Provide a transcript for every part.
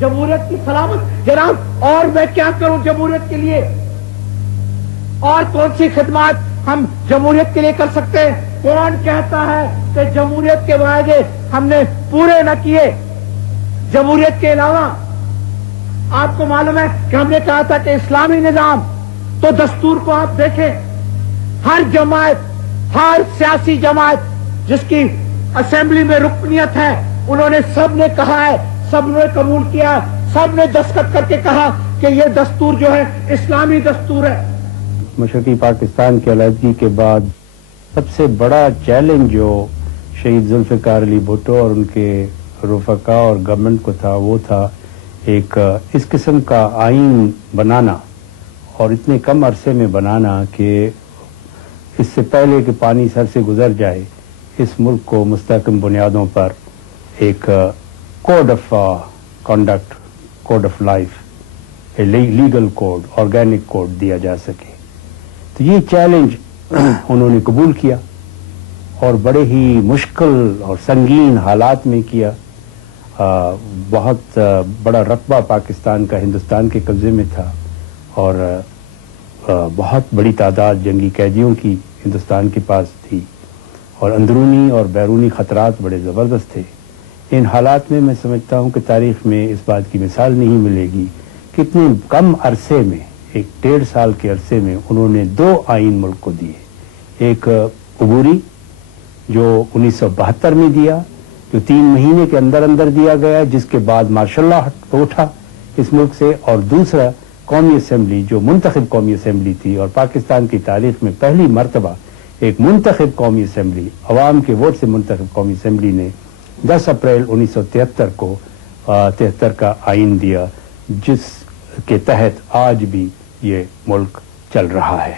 جمہوریت کی سلامت. جناب اور میں کیا کروں جمہوریت کے لیے؟ اور کون سی خدمات ہم جمہوریت کے لیے کر سکتے ہیں؟ کون کہتا ہے کہ جمہوریت کے وعدے ہم نے پورے نہ کیے؟ جمہوریت کے علاوہ آپ کو معلوم ہے کہ ہم نے کہا تھا کہ اسلامی نظام، تو دستور کو آپ دیکھیں، ہر جماعت، ہر سیاسی جماعت جس کی اسمبلی میں رکنیت ہے، انہوں نے سب نے کہا ہے، سب نے قبول کیا، سب نے دستخط کر کے کہا کہ یہ دستور جو ہے اسلامی دستور ہے. مشرقی پاکستان کی علیحدگی کے بعد سب سے بڑا چیلنج جو شہید ذوالفقار علی بھٹو اور ان کے رفقا اور گورنمنٹ کو تھا، وہ تھا ایک اس قسم کا آئین بنانا، اور اتنے کم عرصے میں بنانا کہ اس سے پہلے کہ پانی سر سے گزر جائے اس ملک کو مستحکم بنیادوں پر ایک code of conduct, code of life, legal code, organic code دیا جا سکے. تو یہ چیلنج انہوں نے قبول کیا اور بڑے ہی مشکل اور سنگین حالات میں کیا. بہت بڑا رقبہ پاکستان کا ہندوستان کے قبضے میں تھا، اور بہت بڑی تعداد جنگی قیدیوں کی ہندوستان کے پاس تھی، اور اندرونی اور بیرونی خطرات بڑے زبردست تھے. ان حالات میں سمجھتا ہوں کہ تاریخ میں اس بات کی مثال نہیں ملے گی کہ اتنے کم عرصے میں، ایک 1.5 سال کے عرصے میں انہوں نے 2 آئین ملک کو دیے. ایک عبوری جو 1972 میں دیا، جو 3 مہینے کے اندر اندر دیا گیا، جس کے بعد مارشل لا اٹھا اس ملک سے، اور دوسرا قومی اسمبلی جو منتخب قومی اسمبلی تھی، اور پاکستان کی تاریخ میں پہلی مرتبہ ایک منتخب قومی اسمبلی، عوام کے ووٹ سے منتخب قومی اسمبلی نے 10 اپریل 1973 کو 73 کا آئین دیا، جس کے تحت آج بھی یہ ملک چل رہا ہے.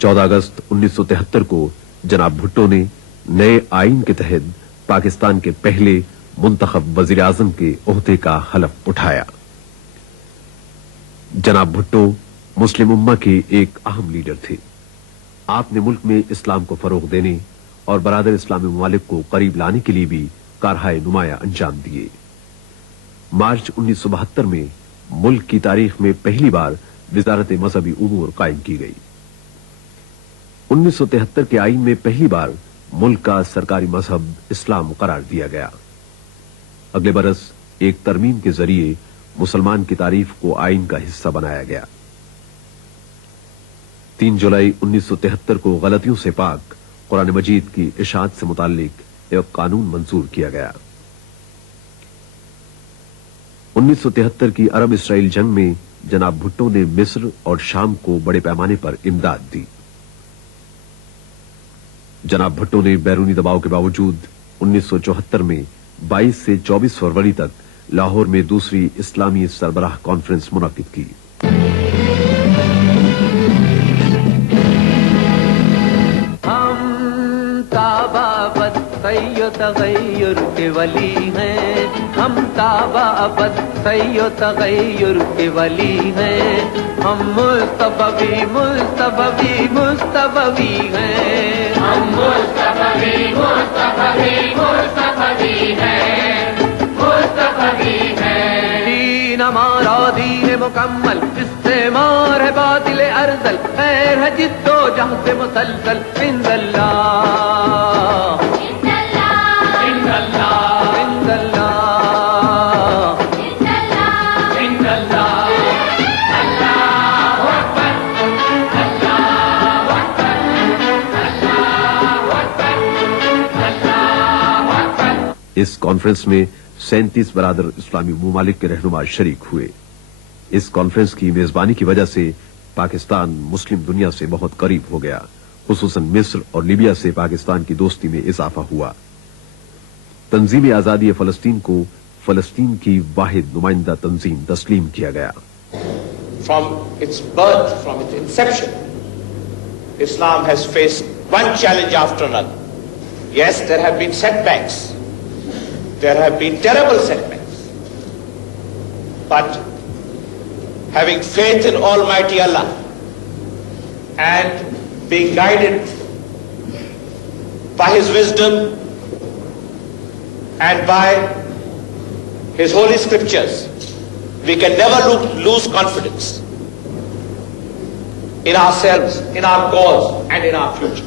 14 اگست 1973 کو جناب بھٹو نے نئے آئین کے تحت پاکستان کے پہلے منتخب وزیر اعظم کے عہدے کا حلف اٹھایا. جناب بھٹو مسلم امہ کے ایک اہم لیڈر تھے. آپ نے ملک میں اسلام کو فروغ دینے اور برادر اسلامی ممالک کو قریب لانے کے لیے بھی کارہائے نمایاں انجام دیے. مارچ 1972 میں ملک کی تاریخ میں پہلی بار وزارت مذہبی امور قائم کی گئی. 1973 کے آئین میں پہلی بار ملک کا سرکاری مذہب اسلام قرار دیا گیا. اگلے برس ایک ترمیم کے ذریعے مسلمان کی تعریف کو آئین کا حصہ بنایا گیا. 3 جولائی 1973 کو غلطیوں سے پاک قرآن مجید کی اشاعت سے متعلق ایک قانون منظور کیا گیا. 1973 کی عرب اسرائیل جنگ میں جناب بھٹو نے مصر اور شام کو بڑے پیمانے پر امداد دی. جناب بھٹو نے بیرونی دباؤ کے باوجود 1974 میں 22 سے 24 فروری تک لاہور میں دوسری اسلامی سربراہ کانفرنس منعقد کی. ہم تابابت سی و تغیر کے ولی ہیں، ہم تابابت سی و تغیر کے ولی ہیں، ہم مصطفی مصطفی مصطفی ہیں، ہم مصطفی مصطفی مصطفی ہیں، مصطفی ہیں. دین ہمارا دین مکمل، استعمار ہے باطل ارذل، خیر ہے جد و جہد سے مسلسل. عند اللہ عند اللہ عند اللہ عند اللہ عند اللہ. اللہ اکبر اللہ اکبر اللہ اکبر اللہ اکبر. اس کانفرنس میں 37 برادر اسلامی ممالک کے رہنما شریک ہوئے. اس کانفرنس کی میزبانی کی وجہ سے پاکستان مسلم دنیا سے بہت قریب ہو گیا. خصوصاً مصر اور لیبیا سے پاکستان کی دوستی میں اضافہ ہوا. تنظیم آزادی فلسطین کو فلسطین کی واحد نمائندہ تنظیم تسلیم کیا گیا. From its birth, from its inception, Islam has faced one challenge after another. Yes, there have been setbacks. There have been terrible setbacks. But having faith in Almighty Allah and being guided by His wisdom and by his holy scriptures, we can never lose confidence in ourselves, in our cause, and in our future.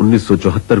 1974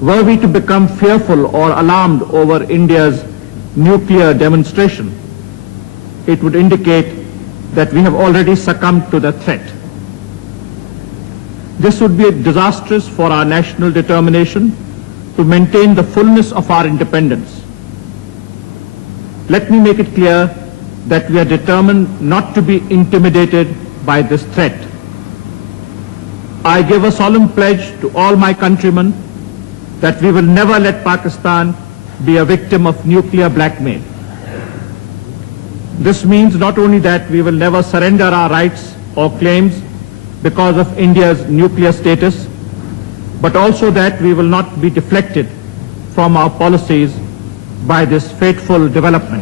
Were we to become fearful or alarmed over India's nuclear demonstration, it would indicate that we have already succumbed to the threat. This would be disastrous for our national determination to maintain the fullness of our independence. Let me make it clear that we are determined not to be intimidated by this threat. I give a solemn pledge to all my countrymen that we will never let Pakistan be a victim of nuclear blackmail. This means not only that we will never surrender our rights or claims because of India's nuclear status, but also that we will not be deflected from our policies by this fateful development.